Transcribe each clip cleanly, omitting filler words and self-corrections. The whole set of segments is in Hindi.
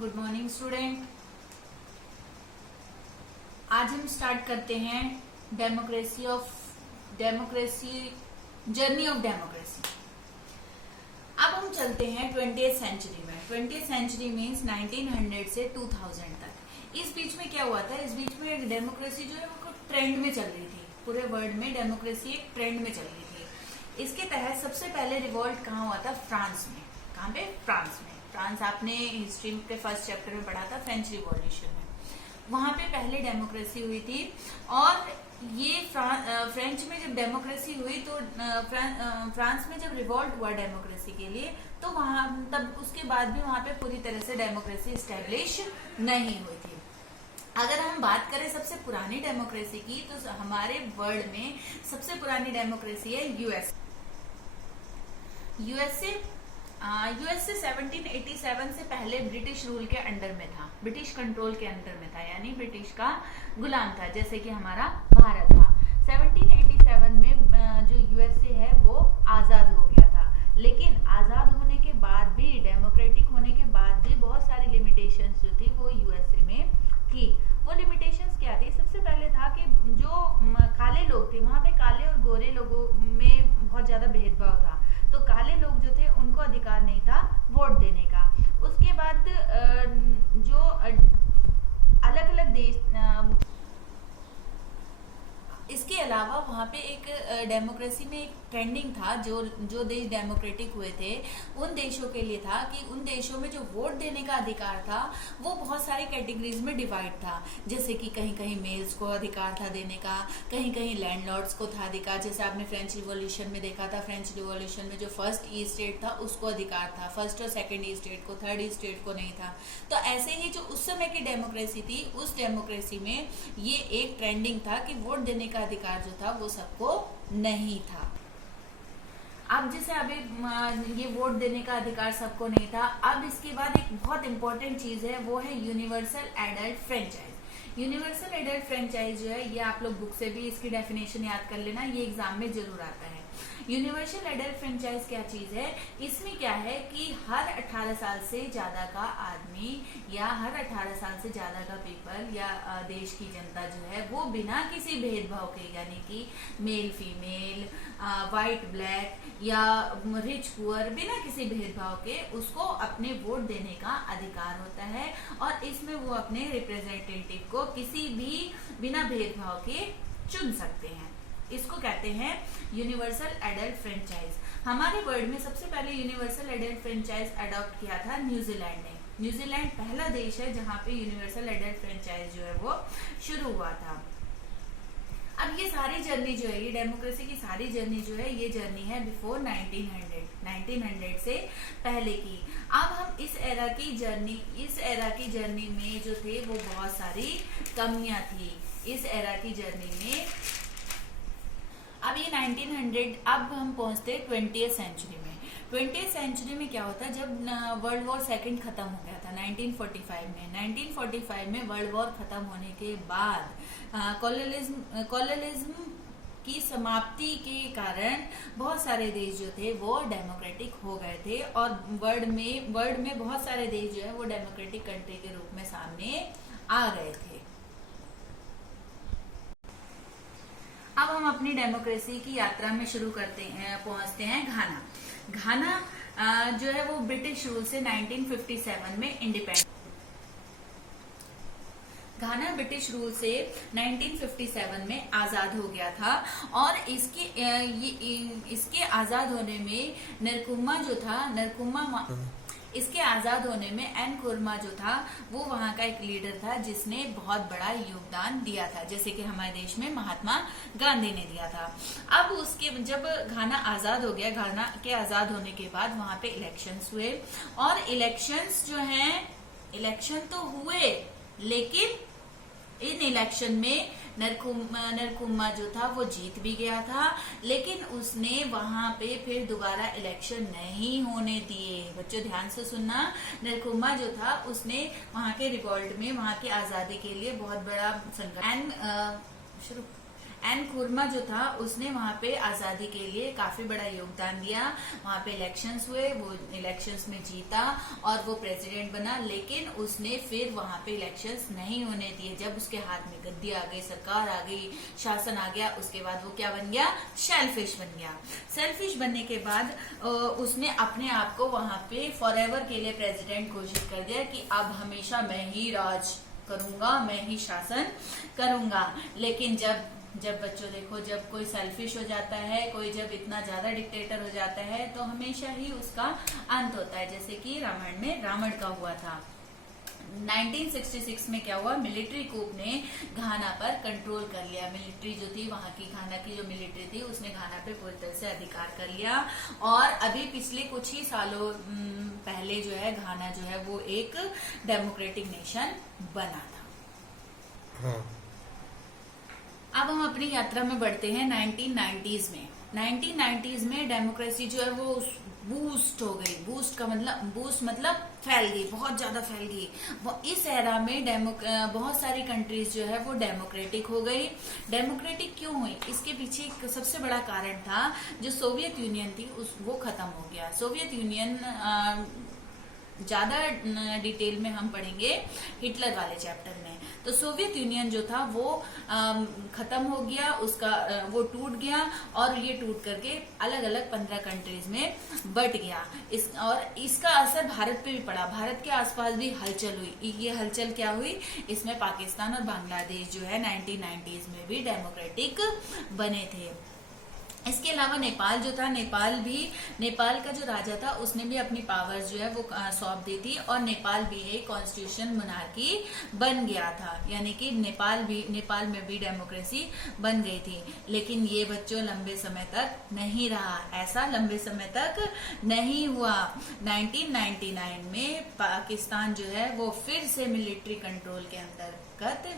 Good morning student. आज हम स्टार्ट करते हैं डेमोक्रेसी जर्नी ऑफ डेमोक्रेसी। अब हम चलते हैं 20th सेंचुरी में। 20th सेंचुरी मीन्स 1900 से 2000 तक। इस बीच में क्या हुआ था? इस बीच में डेमोक्रेसी जो है वो ट्रेंड में चल रही थी। पूरे वर्ल्ड में डेमोक्रेसी एक ट्रेंड में चल रही थी। इसके तहत सबसे पहले रिवॉल्ट कहाँ हुआ था? फ्रांस में। कहाँ पे? फ्रांस में। फ्रांस आपने हिस्ट्री के फर्स्ट चैप्टर में पढ़ा था, फ्रेंच रिवॉल्यूशन में। वहां पे पहले डेमोक्रेसी हुई थी और ये फ्रेंच में जब डेमोक्रेसी हुई तो फ्रांस में जब रिवॉल्ट हुआ डेमोक्रेसी के लिए तो वहां तब उसके बाद भी वहां पे पूरी तरह से डेमोक्रेसी स्टैब्लिश नहीं हुई थी। अगर हम बात करें सबसे पुरानी डेमोक्रेसी की तो हमारे वर्ल्ड में सबसे पुरानी डेमोक्रेसी है यूएसए 1787 से पहले ब्रिटिश रूल के अंडर में था, ब्रिटिश कंट्रोल के अंडर में था, यानी ब्रिटिश का गुलाम था, जैसे कि हमारा भारत था। 1787 में जो यूएसए है वो आजाद हो गया था, लेकिन आजाद होने के बाद भी, डेमोक्रेटिक होने के बाद भी बहुत सारी लिमिटेशंस जो थी वो यूएसए में थी। वो लिमिटेशंस क्या थी? सबसे पहले था कि जो काले लोग थे वहां पे काले और गोरे लोगों में बहुत ज्यादा भेदभाव था, तो काले लोग जो थे उनको अधिकार नहीं था वोट देने का। उसके बाद जो अलग अलग देश, इसके अलावा वहाँ पे एक डेमोक्रेसी में एक ट्रेंडिंग था, जो देश डेमोक्रेटिक हुए थे उन देशों के लिए था कि उन देशों में जो वोट देने का अधिकार था वो बहुत सारी कैटेगरीज में डिवाइड था। जैसे कि कहीं कहीं मेल्स को अधिकार था देने का, कहीं कहीं लैंडलॉर्ड्स को था अधिकार। जैसे आपने फ्रेंच रिवॉल्यूशन में देखा था, फ्रेंच रिवॉल्यूशन में जो फर्स्ट ई स्टेट था उसको अधिकार था, फर्स्ट और सेकेंड ई स्टेट को, थर्ड ई स्टेट को नहीं था। तो ऐसे ही जो उस समय की डेमोक्रेसी थी, उस डेमोक्रेसी में ये एक ट्रेंडिंग था कि वोट देने का अधिकार जो था वो सबको नहीं था। अब जैसे अभी ये वोट देने का अधिकार सबको नहीं था, अब इसके बाद एक बहुत इंपॉर्टेंट चीज है, वो है universal adult franchise. Universal adult franchise जो है ये आप लोग बुक से भी इसकी डेफिनेशन याद कर लेना, ये एग्जाम में जरूर आता है। यूनिवर्सल एडल्ट फ्रेंचाइज क्या चीज है? इसमें क्या है कि हर 18 साल से ज्यादा का आदमी या हर 18 साल से ज्यादा का पीपल या देश की जनता जो है वो बिना किसी भेदभाव के, यानी कि मेल फीमेल, व्हाइट ब्लैक या रिच पुअर, बिना किसी भेदभाव के उसको अपने वोट देने का अधिकार होता है और इसमें वो अपने रिप्रेजेंटेटिव को किसी भी बिना भेदभाव के चुन सकते हैं। इसको कहते हैं यूनिवर्सल एडल्ट फ्रेंचाइज। हमारे वर्ल्ड में सबसे पहले यूनिवर्सल एडल्ट फ्रेंचाइज अडॉप्ट किया था न्यूजीलैंड ने। न्यूजीलैंड पहला देश है जहां पे यूनिवर्सल एडल्ट फ्रेंचाइज जो है वो शुरू हुआ था। अब ये सारी जर्नी जो है, ये डेमोक्रेसी की सारी जर्नी जो है, ये जर्नी है बिफोर 1900 से पहले की। अब हम इस एरा की जर्नी में जो थे वो बहुत सारी कमियां थी इस एरा की जर्नी में। अब ये 1900, अब हम पहुंचते 20th सेंचुरी में। 20th सेंचुरी में क्या होता है? जब वर्ल्ड वॉर सेकंड खत्म हो गया था 1945 में वर्ल्ड वॉर खत्म होने के बाद कॉलोनियलिज्म की समाप्ति के कारण बहुत सारे देश जो थे वो डेमोक्रेटिक हो गए थे और वर्ल्ड में बहुत सारे देश जो है वो डेमोक्रेटिक कंट्री के रूप में सामने आ गए थे। अब हम अपनी डेमोक्रेसी की यात्रा में पहुंचते हैं घाना जो है वो ब्रिटिश रूल से 1957 में इंडिपेंडेंट। घाना ब्रिटिश रूल से 1957 में आजाद हो गया था और इसके आजाद होने में इसके आजाद होने में एन कुरमा जो था वो वहां का एक लीडर था जिसने बहुत बड़ा योगदान दिया था, जैसे कि हमारे देश में महात्मा गांधी ने दिया था। अब जब घाना आजाद हो गया, घाना के आजाद होने के बाद वहां पे इलेक्शंस हुए और इलेक्शन तो हुए, लेकिन इन इलेक्शन में नरकुम्मा जो था वो जीत भी गया था, लेकिन उसने वहां पे फिर दोबारा इलेक्शन नहीं होने दिए। बच्चों ध्यान से सुनना, नरकुम्मा जो था उसने वहां के रिवॉल्ट में, वहां की आजादी के लिए बहुत बड़ा संघर्ष एन खुरमा जो था उसने वहां पे आजादी के लिए काफी बड़ा योगदान दिया। वहां पे इलेक्शंस हुए, वो इलेक्शंस में जीता और वो प्रेसिडेंट बना, लेकिन उसने फिर वहां पे इलेक्शंस नहीं होने दिए। जब उसके हाथ में गद्दी आ गई, सरकार आ गई, शासन आ गया, उसके बाद वो क्या बन गया? सेल्फिश बन गया। सेल्फिश बनने के बाद उसने अपने आप को वहां पे फॉरएवर के लिए प्रेसिडेंट घोषित कर दिया कि अब हमेशा मैं ही राज करूंगा, मैं ही शासन करूंगा। लेकिन जब बच्चों देखो, जब कोई सेल्फिश हो जाता है, कोई जब इतना ज्यादा डिक्टेटर हो जाता है तो हमेशा ही उसका अंत होता है, जैसे कि रामायण में रावण का हुआ था। 1966 में क्या हुआ? मिलिट्री कूप ने घाना पर कंट्रोल कर लिया। मिलिट्री जो थी वहां की, घाना की जो मिलिट्री थी, उसने घाना पे पूरी तरह से अधिकार कर लिया। और अभी पिछले कुछ ही सालों पहले जो है घाना जो है वो एक डेमोक्रेटिक नेशन बना था। हाँ। अब हम अपनी यात्रा में बढ़ते हैं 1990s में। 1990s में डेमोक्रेसी जो है वो बूस्ट हो गई। बूस्ट मतलब फैल गई, बहुत ज्यादा फैल गई। वो इस एरा में बहुत सारी कंट्रीज जो है वो डेमोक्रेटिक हो गई। डेमोक्रेटिक क्यों हुई? इसके पीछे एक सबसे बड़ा कारण था, जो सोवियत यूनियन थी वो खत्म हो गया। सोवियत यूनियन ज्यादा डिटेल में हम पढ़ेंगे हिटलर वाले चैप्टर में। तो सोवियत यूनियन जो था वो खत्म हो गया, उसका वो टूट गया और ये टूट करके अलग अलग 15 कंट्रीज में बट गया। और इसका असर भारत पे भी पड़ा। भारत के आसपास भी हलचल हुई। ये हलचल क्या हुई? इसमें पाकिस्तान और बांग्लादेश जो है 1990s में भी डेमोक्रेटिक बने थे। इसके अलावा नेपाल जो था, नेपाल का जो राजा था उसने भी अपनी पावर्स जो है वो सौंप दी थी और नेपाल भी एक कॉन्स्टिट्यूशन मोनार्की बन गया था, यानी कि नेपाल में भी डेमोक्रेसी बन गई थी। लेकिन ये बच्चों लंबे समय तक नहीं रहा, ऐसा लंबे समय तक नहीं हुआ। 1999 में पाकिस्तान जो है वो फिर से मिलिट्री कंट्रोल के अंतर्गत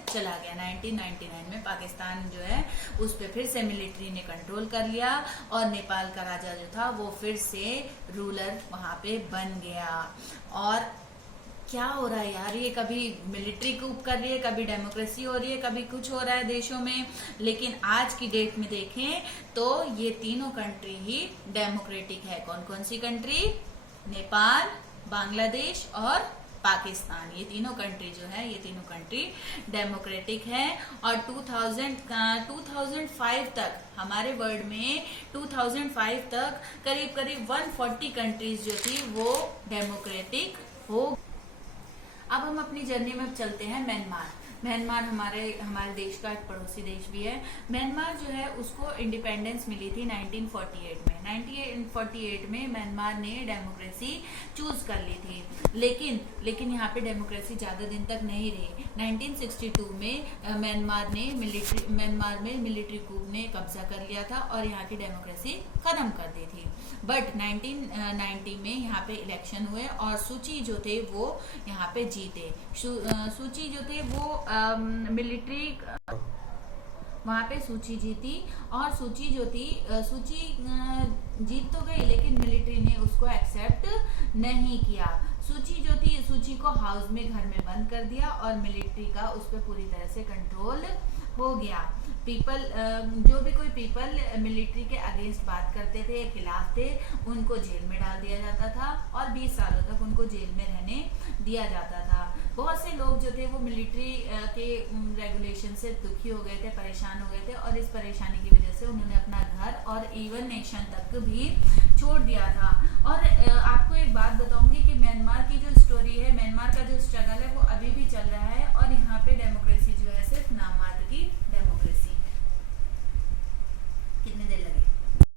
चला गया। 1999 में पाकिस्तान जो है उस पे फिर से मिलिट्री ने कंट्रोल कर लिया और नेपाल का राजा जो था वो फिर से रूलर वहां पे बन गया। और क्या हो रहा है यार, ये कभी मिलिट्री कूप कर रही है, कभी डेमोक्रेसी हो रही है, कभी कुछ हो रहा है देशों में। लेकिन आज की डेट में देखें तो ये तीनों कंट्री ही डेमोक्रेटिक है। कौन कौन सी कंट्री? नेपाल, बांग्लादेश और पाकिस्तान। ये तीनों कंट्री जो है, ये तीनों कंट्री डेमोक्रेटिक है। और 2005 तक हमारे वर्ल्ड में 2005 तक करीब 140 कंट्रीज जो थी वो डेमोक्रेटिक हो। अब हम अपनी जर्नी में चलते हैं म्यांमार हमारे देश का एक पड़ोसी देश भी है। म्यांमार जो है उसको इंडिपेंडेंस मिली थी 1948 में। 1948 में म्यांमार ने डेमोक्रेसी चूज कर ली थी, लेकिन यहाँ पे डेमोक्रेसी ज्यादा दिन तक नहीं रही। 1962 में म्यांमार में मिलिट्री कूप ने कब्जा कर लिया था और यहाँ की डेमोक्रेसी खत्म कर दी थी। बट 1990 में यहाँ पे इलेक्शन हुए और सूची जो थे वो यहाँ पे जीते। सूची जो थे वो मिलिट्री वहां पे सूची जीती और सूची जो थी जीत तो गई, लेकिन मिलिट्री ने उसको एक्सेप्ट नहीं किया। सूची जो थी, सूची को हाउस में घर में बंद कर दिया और मिलिट्री का उस पर पूरी तरह से कंट्रोल हो गया। जो भी कोई पीपल मिलिट्री के अगेंस्ट बात करते थे या खिलाफ थे, उनको जेल में डाल दिया जाता था और 20 सालों तक उनको जेल में रहने दिया जाता था। बहुत से लोग जो थे वो मिलिट्री के रेगुलेशन से दुखी हो गए थे, परेशान हो गए थे और इस परेशानी की वजह से उन्होंने अपना घर और इवन नेशन तक भी छोड़ दिया था। और आपको एक बात बताऊंगी कि म्यांमार